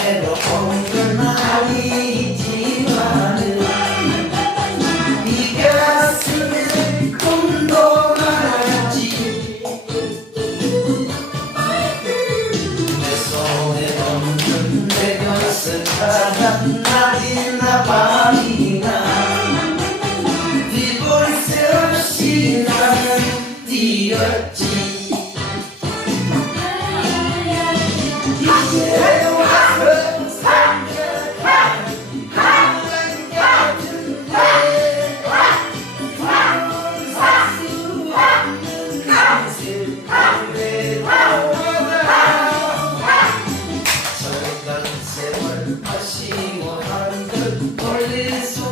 새로운 건 아니지만은 네가 쓰는 꿈도 많았지 내 손에 없는 내 것은 차간 낮이나 밤이나 뒤볼 새 없이 나는 뛰었지 watching 100 this listen.